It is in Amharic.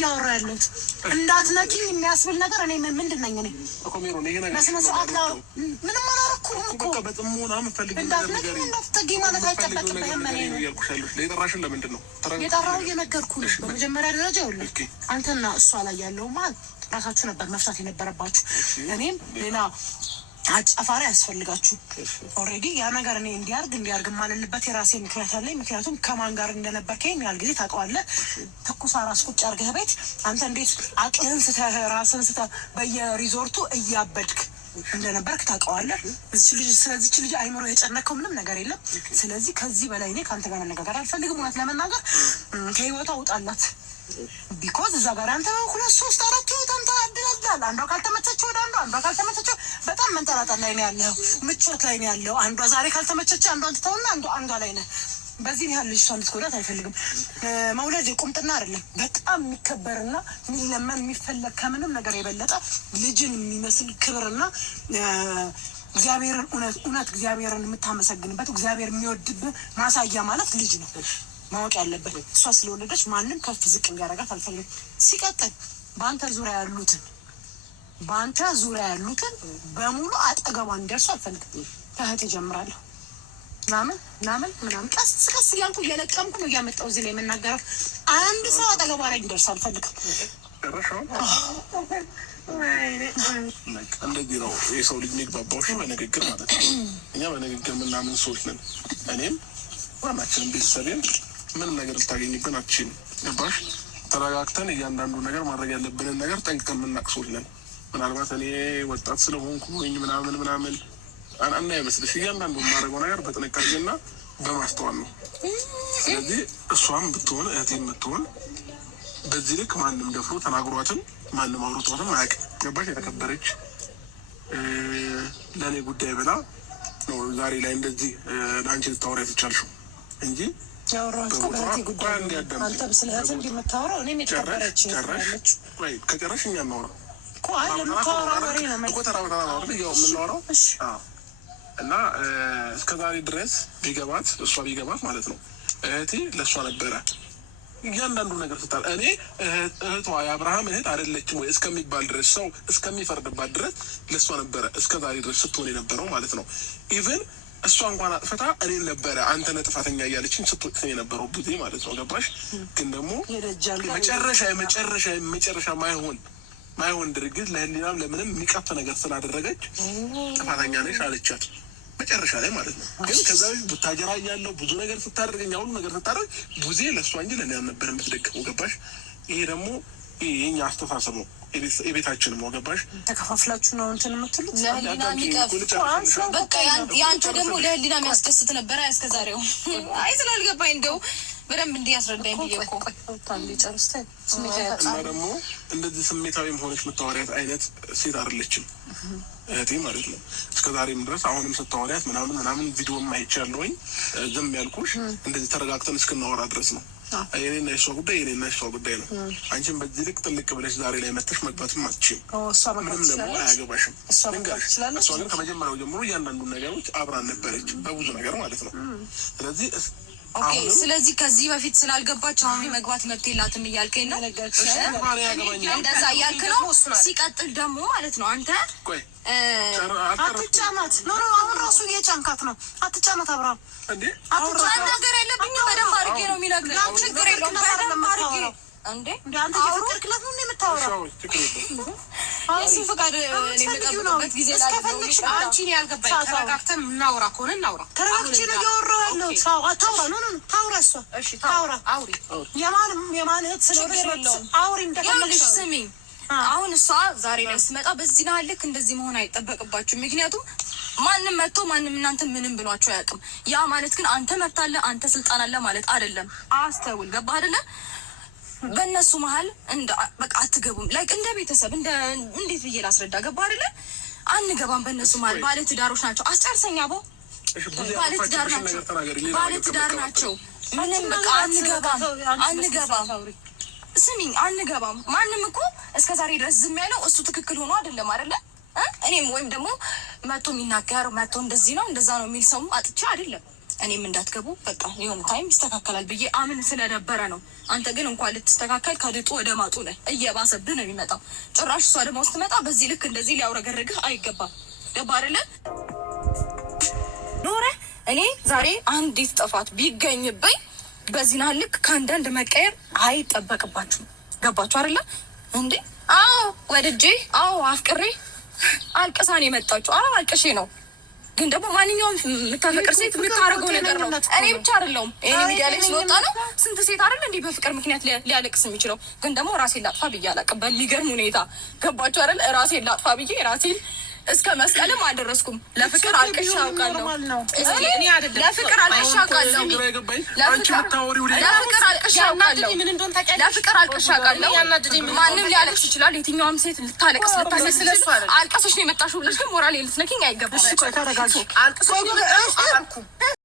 እያወራ ያለሁት። እንዳትነኪኝ የሚያስብል ነገር እኔ ምንድን ነኝ? እኔ በስነ ስርዓት ምንም አላረኩም እኮ። እንዳትነኪኝ እንዳትጠጊ ማለት አይጠበቅብህም። የጠራሽን ለምንድን ነው? የጠራው እየነገርኩህ ነው። በመጀመሪያ ደረጃ ይኸውልህ አንተና እሷ ላይ ያለው ማለት ራሳችሁ ነበር መፍታት የነበረባችሁ። እኔም ሌላ አጫፋሪ ያስፈልጋችሁ። ኦልሬዲ ያ ነገር እኔ እንዲያርግ ማለልበት የራሴ ምክንያት አለኝ። ምክንያቱም ከማን ጋር እንደነበርከኝ ያህል ጊዜ ታውቀዋለህ። ትኩስ ራስ ቁጭ አድርገህ ቤት አንተ እንዴት አቅልህን ስተህ ራስን ስተህ በየሪዞርቱ እያበድክ እንደነበርክ ታውቀዋለህ። ስለዚች ልጅ አይምሮ የጨነቀው ምንም ነገር የለም። ስለዚህ ከዚህ በላይ እኔ ከአንተ ጋር መነጋገር አልፈልግም። እውነት ለመናገር ከህይወቷ ውጣላት። ቢኮዝ እዛ ጋር አንተ 2 3 4 ህይወት አንተ አድላል። አንዷ ካልተመቸች ወደ አንዷ ካልተመቸች በጣም መንጠላጠል ላይ ነው ያለው፣ ምቾት ላይ ነው ያለው። አንዷ ዛሬ ካልተመቸች አንዷን ትተውና አንዷ ላይ ነህ። በዚህ ያህል ልጅ እሷን ልትጎዳት አይፈልግም። መውለድ ቁምጥና አይደለም። በጣም የሚከበርና የሚለመን የሚፈለግ ከምንም ነገር የበለጠ ልጅን የሚመስል ክብርና እግዚአብሔርን እውነት እግዚአብሔርን የምታመሰግንበት እግዚአብሔር የሚወድብህ ማሳያ ማለት ልጅ ነው። ማወቅ ያለበት እሷ ስለወለደች ማንም ከፍ ዝቅ እንዲያደርጋት አልፈልግም። ሲቀጥል በአንተ ዙሪያ ያሉትን በሙሉ አጠገቧ እንዲደርሱ አልፈልግም። ከእህት እጀምራለሁ። ምናምን ቀስ እያልኩ እየለቀምኩ ነው እያመጣሁ እዚህ ላይ የምናገረው። አንድ ሰው አጠገቧ ላይ እንዲደርስ አልፈልግም። እንደዚህ ነው የሰው ልጅ የሚግባባው በንግግር ማለት ነው። እኛ በንግግር ምናምን ሰዎች ነን። እኔም ዋናችንም ቤተሰቤም ምንም ነገር ልታገኝብን አትችልም። ገባሽ? ተረጋግተን እያንዳንዱ ነገር ማድረግ ያለብንን ነገር ጠንቅቀን የምናቅሶች ነን። ምናልባት እኔ ወጣት ስለሆንኩ ወይም ምናምን አና ይመስልሽ እያንዳንዱ የማደርገው ነገር በጥንቃቄና በማስተዋል ነው። ስለዚህ እሷም ብትሆን እህቴም ብትሆን በዚህ ልክ ማንም ደፍሮ ተናግሯትም ማንም አውርቷትም አያውቅም። ገባሽ? የተከበረች ለእኔ ጉዳይ ብላ ነው ዛሬ ላይ እንደዚህ ለአንቺ ልታወሪ የተቻልሽው እንጂ አንተም ስለ እህት እንደምታወራው እኔም የተከበረች ከጨረሽ እኛ እናውራ የምናወራው እና እስከ ዛሬ ድረስ እሷ ቢገባት ማለት ነው እህቴ ለእሷ ነበረ እያንዳንዱ ነገር ስታል እኔ እህቷ የአብርሃም እህት አይደለችም ወይ እስከሚባል ድረስ ሰው እስከሚፈርድባት ድረስ ለእሷ ነበረ እስከ ዛሬ ድረስ ስትሆን የነበረው ማለት ነው። ኢቨን እሷ እንኳን አጥፍታ እኔን ነበረ አንተ ነህ ጥፋተኛ እያለችኝ ስትወቅሰኝ የነበረው ጊዜ ማለት ነው። ገባሽ? ግን ደግሞ መጨረሻ ማይሆን ድርጊት ለህሊናም ለምንም የሚቀፍ ነገር ስላደረገች ጥፋተኛ ነሽ አለቻት መጨረሻ ላይ ማለት ነው። ግን ከዛ ቡታጀራ እያለሁ ብዙ ነገር ስታደርገኝ ሁሉ ነገር ስታደርግ ቡዜ ለእሷ እንጂ ለእኔ አልነበር የምትደግፈው። ገባሽ? ይሄ ደግሞ የኛ አስተሳሰብ ነው። የቤታችን ነው። ገባሽ? ተከፋፍላችሁ ነው እንትን የምትሉት። ለህሊና የሚቀፍ በቃ ያንተ ደግሞ ለህሊና የሚያስደስት ነበረ እስከዛሬው። አይ ስላልገባኝ እንደው በደንብ እንዲያስረዳኝ ብዬ እኮ እና ደግሞ እንደዚህ ስሜታዊ ሆነች የምታወሪያት አይነት ሴት አይደለችም እህቴ ማለት ነው። እስከዛሬም ድረስ አሁንም ስታወሪያት ምናምን ቪዲዮም አይቻለሁኝ። ዝም ያልኩሽ እንደዚህ ተረጋግተን እስክናወራ ድረስ ነው። የኔና የሷ ጉዳይ ነው። አንቺም በዚህ ልክ ጥልቅ ብለሽ ዛሬ ላይ መተሽ መግባትም አትችይም። ምንም ደግሞ አያገባሽም። እሷ ግን ከመጀመሪያው ጀምሮ እያንዳንዱ ነገሮች አብራን ነበረች በብዙ ነገር ማለት ነው። ስለዚህ ከዚህ በፊት ስላልገባች አሁን መግባት መብት የላትም እያልከኝ ነው። እንደዛ እያልክ ነው። ሲቀጥል ደግሞ ማለት ነው አንተ አትጫናት። አሁን ራሱ እየጫንካት ነው። አትጫናት አብርሃም። አትጫን ነገር የለብኝም። በደንብ አድርጌ ነው የሚነግርህ። ችግር የለውም። በደንብ አድርጌ እንዴ አንተ የፍቅርክላት ነው የምታወራው? የእሱን ፍቃድ የምጠብቅበት ጊዜ እስከፈለግሽ አንቺ ነው ያልገባኝ። ተረጋግተን እናውራ ከሆነ እናውራ። ተረጋግቼ ነው እያወራሁ ያለሁት። ታውራ ታውራ እሷ ታውራ አውሪ። የማን እህት ስለሆነች አውሪ እንደፈለግሽ። ስሚኝ አሁን እሷ ዛሬ ላይ ስመጣ በዚህ ናህል ልክ እንደዚህ መሆን አይጠበቅባችሁም። ምክንያቱም ማንም መጥቶ ማንም እናንተ ምንም ብሏቸው አያውቅም። ያ ማለት ግን አንተ መብት አለ አንተ ስልጣን አለ ማለት አይደለም። አስተውል። ገባህ አይደለ? በእነሱ መሀል በቃ አትገቡም። ላይክ እንደ ቤተሰብ እንዴት ብዬ ላስረዳ? ገባህ አይደለ? አንገባም በእነሱ መሀል። ባለትዳሮች ናቸው። አስጨርሰኛ ቦ ባለትዳር ናቸው። ምንም በቃ አንገባም። ስሚኝ አንገባም። ማንም እኮ እስከ ዛሬ ድረስ ዝም ያለው እሱ ትክክል ሆኖ አይደለም አይደለ? እኔም ወይም ደግሞ መቶ የሚናገር መቶ እንደዚህ ነው እንደዛ ነው የሚል ሰው አጥቼ አይደለም። እኔም እንዳትገቡ በቃ የሆነ ታይም ይስተካከላል ብዬ አምን ስለነበረ ነው። አንተ ግን እንኳን ልትስተካከል ከድጡ ወደ ማጡ ነህ። እየባሰብህ ነው የሚመጣው። ጭራሽ እሷ ደግሞ ስትመጣ በዚህ ልክ እንደዚህ ሊያውረገርግህ አይገባም። ገባህ አይደለ? ኖረ እኔ ዛሬ አንዲት ጥፋት ቢገኝብኝ በዚህና ልክ ከአንዳንድ መቀየር አይጠበቅባችሁም። ገባችሁ አይደለ እንዴ? አዎ ወድጄ፣ አዎ አፍቅሬ አልቅሳን የመጣችሁ። አዎ አልቅሼ ነው። ግን ደግሞ ማንኛውም የምታፈቅር ሴት የምታደርገው ነገር ነው። እኔ ብቻ አይደለሁም። ይሄ ሚዲያ ላይ ስለወጣ ነው ስንት ሴት አይደል እንዲህ በፍቅር ምክንያት ሊያለቅስ የሚችለው። ግን ደግሞ ራሴን ላጥፋ ብዬ አላውቅም። በሚገርም ሁኔታ ገባችሁ አይደል? ራሴን ላጥፋ ብዬ ራሴን እስከ መስቀልም አልደረስኩም። ለፍቅር አልቅሼ አውቃለሁ። ለፍቅር አልቅሼ አውቃለሁ። ለፍቅር አልቅሼ አውቃለሁ። ማንም ሊያለቅስ ይችላል። የትኛውም ሴት ልታለቅስ ልታስመስል አልቀሰሽ ነው የመጣሽው ብለሽ ግን ሞራል ልትነኪኝ አይገባም።